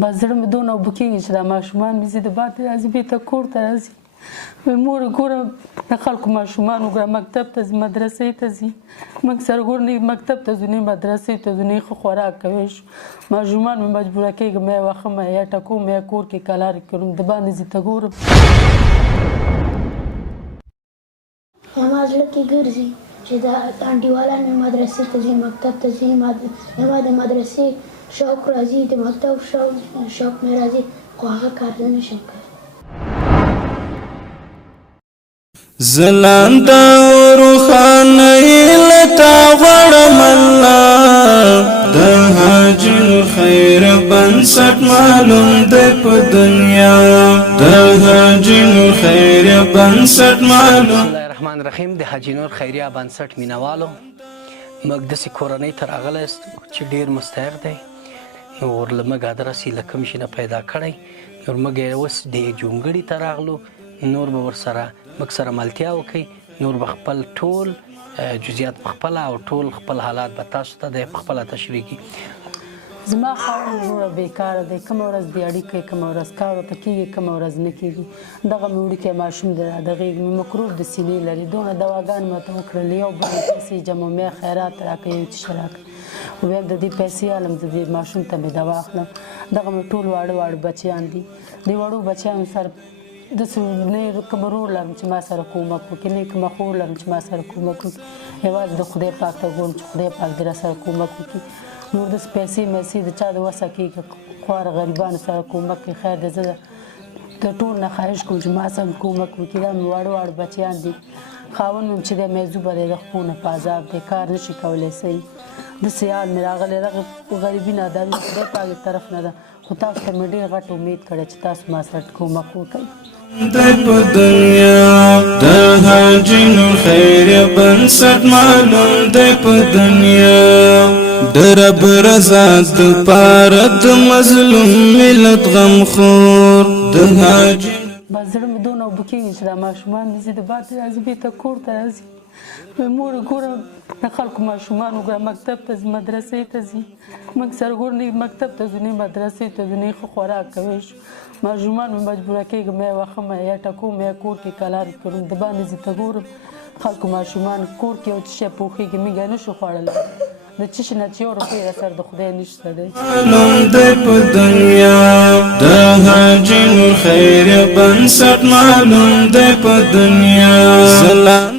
بس زړه مې دونه اوبه کېږي چې دا ماشومان مې زه د باد راځي بېرته کور ته راځي مور ګوره د خلکو ماشومان وګوره مکتب ته ځي مدرسې ته ځي موږ سره ګور نه مکتب ته ځو نه مدرسې ته ځو نه ښه خوراک کوی شو ماشومان مې مجبوره کېږم یا وخم یا ټکوم یا کور کې کلارې کړم د باندې زه ته ګورم زما زړه کې ګرځي چې دا انډیوالان مې مدرسې ته ځي مکتب ته ځي ما د مدرسې شوق راځي د مکتب شوق مې راځي خو هغه کار زه نشم کولی زلانده روخانه لتا غړم الله د حاج خیر بنسټ معلوم دی په دنیا د حاج خیر بنسټ معلوم بسم الله الرحمن الرحیم د حاجي نور خیریه بنسټ مینوالو موږ داسې کورنۍ ته راغلی یاست چې ډېر مستحق دی نو ورله موږ ادرس یې له کوم شي نه پیدا کړی نور موږ یې اوس د جونګړي ته راغلو نور به ورسره موږ سره ملتیا وکړي نور به خپل ټول جزئیات پخپله او ټول خپل حالات به تاسو ته د پخپله تشریح کړي زما خاوند وروره بیکاره دی کومه ورځ بیاړي کوي کومه ورځ کار ورته کېږي کومه ورځ نه کېږي دغه مې وړوکی ماشوم دی د غېږ مې مکروب د سینې لري دونه دواګانې مې ورته وکړلې یو بل مې پیسې جمع مې خیرات راکړه یو څه راکړه ویم د دې پیسې عالم زه دې ماشوم ته مې دوا اخلم دغه مې ټول واړه واړه بچیان دي د وړو بچیانو سره داسې نه کوم ورور لرم چې ما سره کومک وکړي نه کومه خور لرم چې ما سره کومک وکړي یوازې د خدای پاک ته ګورم چې خدای پاک دې راسره کومک وکړي نور داسې پیسې میسې د چا د وسه کېږي خواره غریبانو سره کومک کوي خیر دی زه د ټول نه خواهش کوم چې ما سره کومک وکړي دا مې واړه واړه بچیان دي خاوند مې چې دی میزوبه دی د خپو نه په عذاب دی کار نشي کولی صحیح داسې حال مې راغلی دغه غریبي نه دا خدای پاک طرف نه ده خو تاسو ته مې ډېر غټ امید کړی چې تاسو ما سره کومک وکړئ دی په دنیا د حاجي نور خیر بنسټ معلوم دی په دنیا د رب رضا دپاره د مظلوم ملت غمخور د حاجي بس زړه مې دونه اوبه کېږي چې دا ماشومان مې زه د باد راځي بېرته کور ته راځي مور ګوره د خلکو ماشومان وګوره مکتب ته ځي مدرسې ته ځي موږ سره ګور نه مکتب ته ځو نه مدرسې ته ځو نه ښه خوراک کوی شو ماشومان مې مجبوره کېږم یا وخم یا ټکوم یا کور کې کلارې کړم د باندې زه ته ګورم خلکو ماشومان کور کې یو څه شی پوخېږي موږ یې نشو خوړلی د څه شي نه چې یو روپۍ راسره د خدای نشته دی معلوم دی په دنیا د حاجي نور خیر بنسټ معلوم دی په دنیا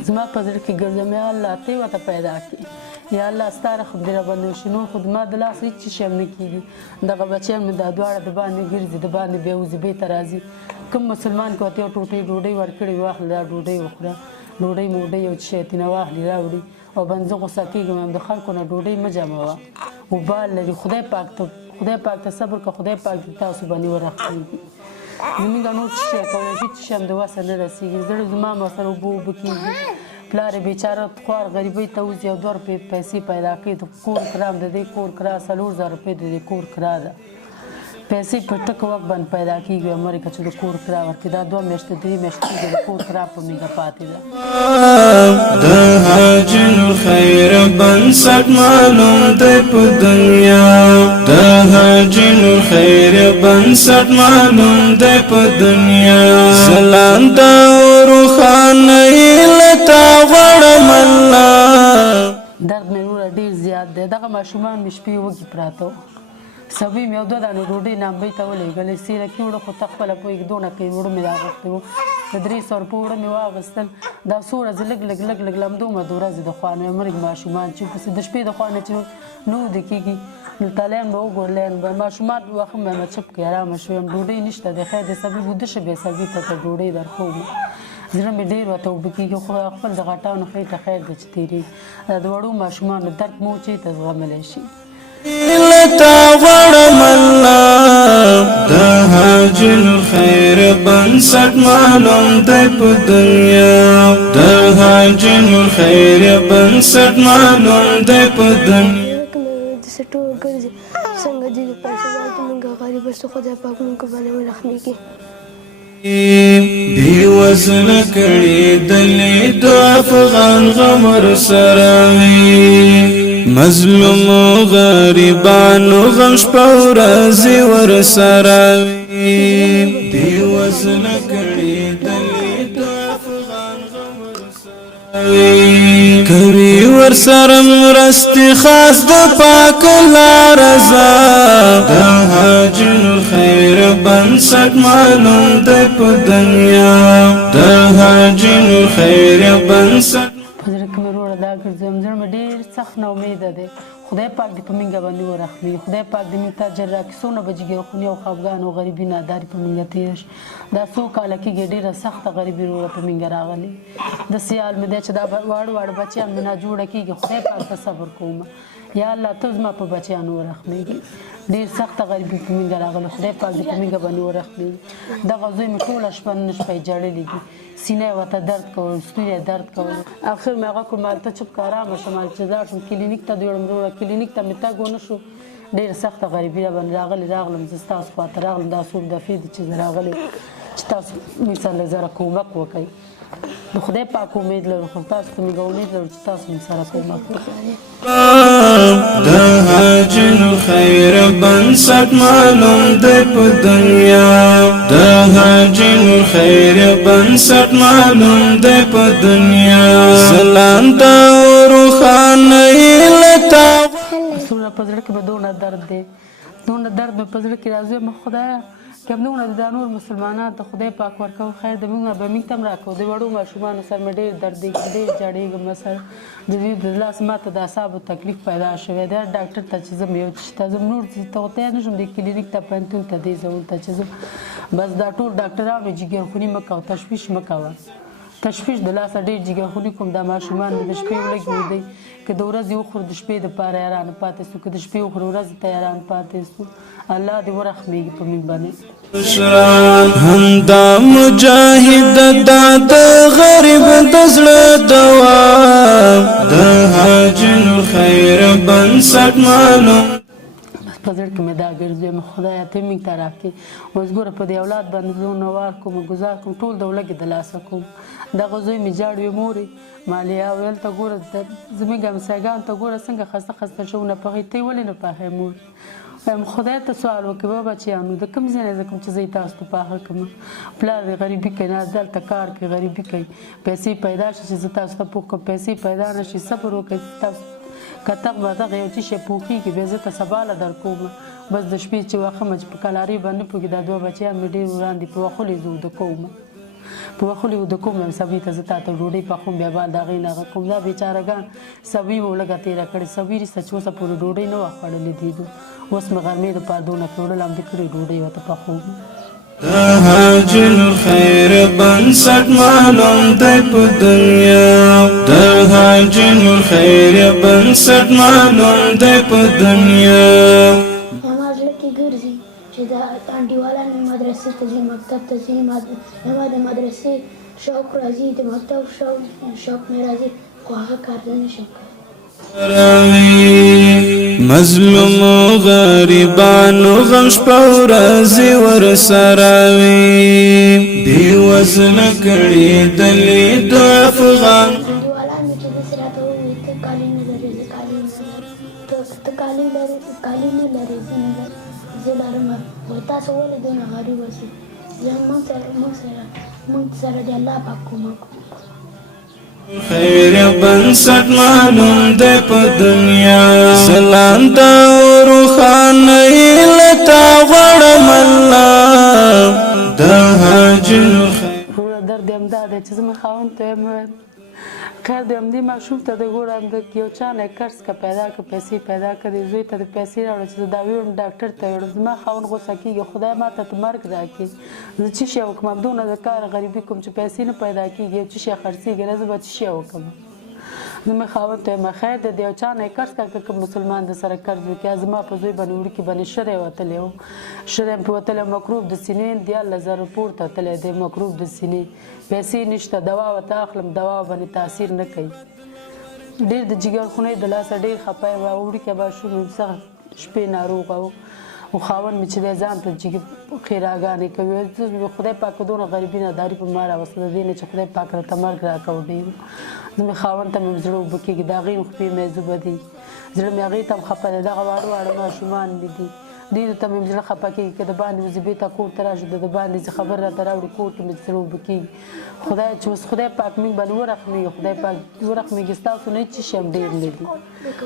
زما په زړه کې ګرځم یا الله ته یې ورته پیدا کړي یا الله ستا رحم دې راباندې وشي نور خو زما د لاسه هېڅ شی هم نه کېږي دغه بچیان مې دا دواړه د باندې ګرځي د باندې بېوځي بېرته راځي کوم مسلمان کې ورته یو ټوټۍ ډوډۍ ورکړې واخله دا ډوډۍ وخوره ډوډۍ موډۍ یو څه شی تېنه واخلي راوړي او باندې زه غوسه کېږم د خلکو نه ډوډۍ مه جمعوه وبال لري خدای پاک ته صبر که خدای پاک دې تاسو باندې ورحمېږي زموږ نور څه شی کولی شي څه شی هم د وسه نه رسېږي زړه زما هم ورسره اوبه اوبه کېږي پلار یې بیچاره خوار غریبۍ ته وځي او 2 روپۍ پیسې پیدا کوي د کور کرا هم د دې کور کرا 4000 روپۍ د دې کور کرا ده پیسې په ټکه وخت باندې پیدا کېږي امریکا چې د کور کرا ورکړي دا 2 میاشتې 3 میاشتې کېږي د کور کرا په میږه پاتې ده د حاجي نور خیر بنسټ معلوم دی په دنیا د حاجي نور خیر بنسټ معلوم دی په دنیا زلانده روخانه لتا غړم الله درد مې وروره ډېر زیات دی دغه ماشومان مې شپې وږي پراته وو سبي مې یو 2 دانې ډوډۍ نامبۍ ته ولېږلې سیره کې وړه خو ته خپله پوهېږي دونه کوي وړه مې راغوښتې وو د 300 روپۍ وړه مې واخیستل دا څو ورځې لږ لمدومه د ورځې د خوا نه مرګ ماشومان چې پسې د شپې د خوا نه چې نه وده کېږي نو طالعان به وګورلین به ماشومان وخت مې چپ کړې ارامه شوم ډوډۍ نشته د خیر د سبي وده شه بې سبي ته ډوډۍ درخوم زړه مې ډېر ورته اوبه کېږي خو خپل د غټانو خېټه خیر ده چې تېرېږي د وړو ماشومانو درد مو چېرته زغملی شي لتا غړم الله د حاجي نور خیر بنسټ معلوم دی په دنیا د حاجي نور خیر بنسټ معلوم دی په دنیا داسې ټول ګرځي څنګه دې د پیسې باندې موږ غریب یو خدای پاک موږ باندې ورحمېږي بی وزن کړي د لید افغان غمر سره وي مظلوم غریبانو غم شپه ورځې ورسره وي بې وزله کړي دلې د افغان غم ورسره وي کوي ورسره مرستې خاص د پاک الله رضا د حاجي نور خیر بنسټ معلوم دی په دنیا د حاجي نور خیر بنسټ په زړه کې مې وروره دا ګرځم زړه مې ډېر سخت نا امیده دی خدای پاک دې په مونږ باندې ورحمي خدای پاک دې مونږ ته اجر راکړي څونه به جګرخوني او خفګان او غریبي ناداري په مونږ تېره شي دا څو کاله کېږي ډېره سخته غریبي وروره په مونږ راغلې داسې حال مې دی چې دا واړه بچیان مې ناجوړه کېږي خدای پاک ته صبر کوم یا الله ته زما په بچیانو ورحمېږي ډېر سخته غریبي په مونږ راغله خدای پاک دې په مونږ باندې ورحمېږي دغه زوی مې ټوله شپه نن شپه یې ژړلې دي سینه یې ورته درد کول ستونی یې درد کول اخر مې هغه کړل هلته چپ که ارامه شم چې لاړ شم کلینیک ته دې وړم وروره کلینیک ته مې تګ ونه شو ډېره سخته غریبي راباندې راغلم زه ستاسو خواته راغلم دا څو دفعې دي چې زه راغلی چې تاسو موږ سره لږ زره کومک وکړئ د خدای پاک امید لرو خو تاسو ته موږ امید لرو چې تاسو موږ سره کومک وکړئ د حاجي نور خیر بنسټ معلوم دی په دنیا د حاجي نور خیر بنسټ معلوم دی په دنیا ځلانده روښانه لتا څومره په زړه کې به دونه درد دی دونه درد مې په زړه کې راځي مه خدایه که همدومره د دا نور مسلمانانو ته خدای پاک ورکوو خیر د موږ نه به موږ ته هم راکوو د وړو ماشومانو سره مې ډېر دردېږي ډېر ژړېږم سره د دوی د لاس ماته د اعصابو تکلیف پیدا شوی دی ډاکټر ته چې ځم یو چې ته ځم نور ته ورته نه شم د کلینیک ته پوهنتون ته دې ځون ته چې ځم بس دا ټول ډاکټران مې جګرخوني مه کوه تشویش مه کوه تشویش د لاسه ډېر جګرخوني کوم دا ماشومان د شپې ولګي دی که د ورځې وخورو د شپې دپاره یارانه پاتې سو که د شپې وخورو ورځې ته یاران پاتې سو الله دې ورحمېږي په موږ باندې همدا مجاهد دا د غریب د زړه دوا د حاجي نور خیر بنسټ معلوم په زړه کې مې دا ګرځویم خدایه ته موږ ته راکړې اوس ګوره په دې اولاد باندې زړونه وار کوم ګزار کوم ټول د ولږې د لاسه کوم دغه زوی مې ژاړ وي مورې مالیا ویل ته ګوره زموږ همسایګانو ته ګوره څنګه خسته خسته شوونه پخوي ته یې ولې نه پاخې مور وایم خدای ته سوال وکړي بابا بچیانو د کوم ځای نه زه کوم چې زه یې تاسو ته پاخه کړم پلار دې غریبي کوي نه دلته کار کوي غریبي کوي پیسې پیدا شي چې زه تاسو ته پوښ کړم پیسې پیدا نه شي صبر وکړئ تاسو که ته به دغه یو څه شی پوخېږي بیا زه ته سبا له درکوم بس د شپې چې واخمه چې په کلارۍ باندې پوهېږي دا دوه بچیان مې ډېر وړاندې په وښلې زه وده کوم په وښلې وده کوم سبي ته زه تا ته ډوډۍ پخوم بیا بال د هغې نه هغه کوم دا بېچارهګان سبي مو لږه تېره کړې سبي وروسته چې اوسه پورې ډوډۍ نه وه خوړلې دیدو اوس مې غرمې دپاره دونه پلوړل همدې کړې ډوډۍ ورته پخوم د حاجي نور خیر بنسټ معلوم دی په دنیا د حاجي نور خیر بنسټ معلوم دی په دنیا زما زړه کې ګرځي چې دا انډیوالان مې مدرسې ته ځي مکتب ته ځي زما د مدرسې شوق راځي د مکتب شوق مې راځي خو هغه کار زه نشم کولی مظلوم غریبانو غم شپه ورځې ورسره وي بې وزله کړي دلې د افغان انډیوالان مې چې داسې راته ووایي ته کالي نه لرې زه کالي نه لرم ته کالي نه لرې زه لرم وایي تاسو ولې دونه غریب اوسئ موږ سره د الله پاک کومک خیر بنسټ معلوم دی په دنیا ځلانده روښانه لتا غواړم الله د حاجي نور خیر وروره درد یې همدا دی چې زه مې خاوند ته یم خیر دی همدې ماشوم ته د ګوره یو چا نه قرض که پیدا که پیسې پیدا که د زوی ته د پیسې راوړه چې زه دا ویوړم ډاکټر ته ویوړم زما خاوند غوسه کېږي خدای ما ته مرګ راکړي زه څه شی وکړم همدونه د کار غریبي کوم چې پیسې نه پیدا کېږي یو څه شی خرڅېږي نه زه به څه شی وکړم زه مې خاوند ته یم خیر دی د یو چا نه یې قرض که کوم مسلمان د سره قرض وکړي زما په زوی باندې وړوکي باندې شری وتلی و شری مې وتلی مکروب د سینې 10000 پورته وتلی دی مکروب د سینې پیسې نشته دوا ورته اخلم دوا باندې تاثیر نه کوي ډېر د جګر خونۍ د لاسه ډېر خفه یم وړوکی ماشوم یم سخت شپې ناروغه و او خاوند مې چې دی ځان ته جګې ښېراګانې کوي خدای پاک دونه غریبي ناداري په ما راوسته د دې نه چې خدای پاک راته مرګ راکوي زه مې خاوند ته مې زړه اوبه کېږي د هغې خپې مې زه بدي زړه مې هغې ته هم خفه دی دغه واړه واړه ماشومان مې دي ډېرو ته مې زړه خفه کېږي که د باندې وځي بېرته کور ته راشي د باندې زه خبر راته راوړي کور کې مې زړه اوبه کېږي خدای چې اوس خدای پاک موږ باندې ورحمېږي خدای پاک ورحمېږي ستاسو نه څه شی هم ډېر نه دي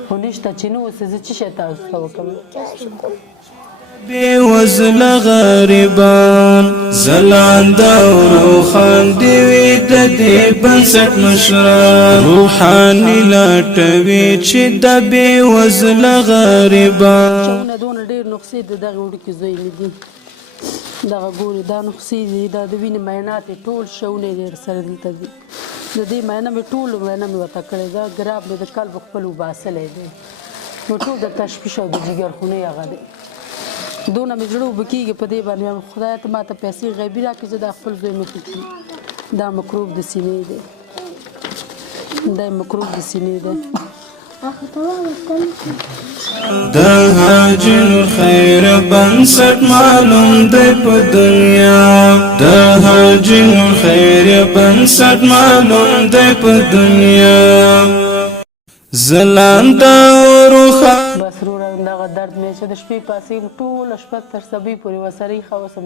خو نشته چې نه اوس زه څه شی تاسو ته وکړم بے وزل غریبان زلاند او روخان دیوی د دې بنسټ مشران روحاني لاټوي چې د بے وزل غریبان چونه دونه ډېر نقصې د دغه وړوکي زوی مې دي دغه ګوري دا نقصې دي دا د وینې معاینات یې ټول شونې دي سره دلته دي د دې معاینه مې ټول معاینه مې ورته کړې ده ګراب مې د کلب خپل وباسلی دی نو ټول د تشویش او د جګر خونې هغه دی دونه مې زړه اوبه کېږي په دې باندې خدای ته ما ته پیسې غیبي راکړي زه دا خپل زوی مخې کړي دا مکروب د سینې دی دا مکروب د سینې دی د حاجی نور خیر بنسټ معلوم دی په دنیا د حاجی نور خیر بنسټ معلوم دی په دنیا زلانده روخه بس وروره دغه درد مې چې د شپې پاسېږم ټوله شپه تر سبۍ پورې ورسره ایښه اوسم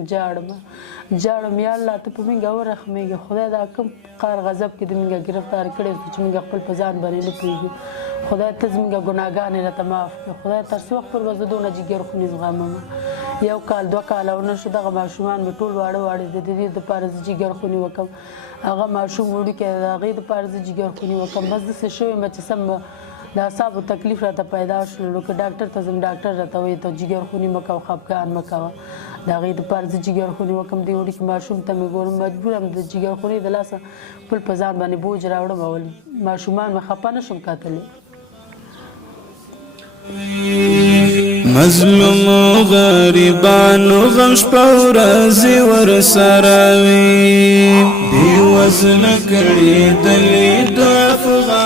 جاړم یا الله ته په موږ ورحمېږي خدای دا کوم قهر غضب کې د موږ ګرفتار کړی چې موږ خپل په ځان باندې نه پوهېږو خدای ته زموږ ګناهګانې راته معاف کړه خدای تر څه وخت پورې به زه دونه جګر خونې زغمم 1 کال 2 کاله ونه شو دغه ماشومان مې ټول واړه واړه دي د دې دپاره زه جګر خونې وکړم هغه ماشوم وړوکی د هغې دپاره زه جګر خونې وکړم بس داسې شوې یم چې سم د اعصابو تکلیف راته پیدا شولو که ډاکټر ته ځم ډاکټر راته وایي ته جګر خونې مه کوه خفګان مه کوه د هغې دپاره زه جګر خونې وکړم دې وړوکي ماشوم ته مې ګورم مجبور یم د جګر خونې د لاسه خپل په ځان باندې بوج راوړم او ماشومان مې خفه نه شم کتلی مظلوم غریبانو غم شپه ورځې ورسره وي بې وزله کړي د لیدو افغان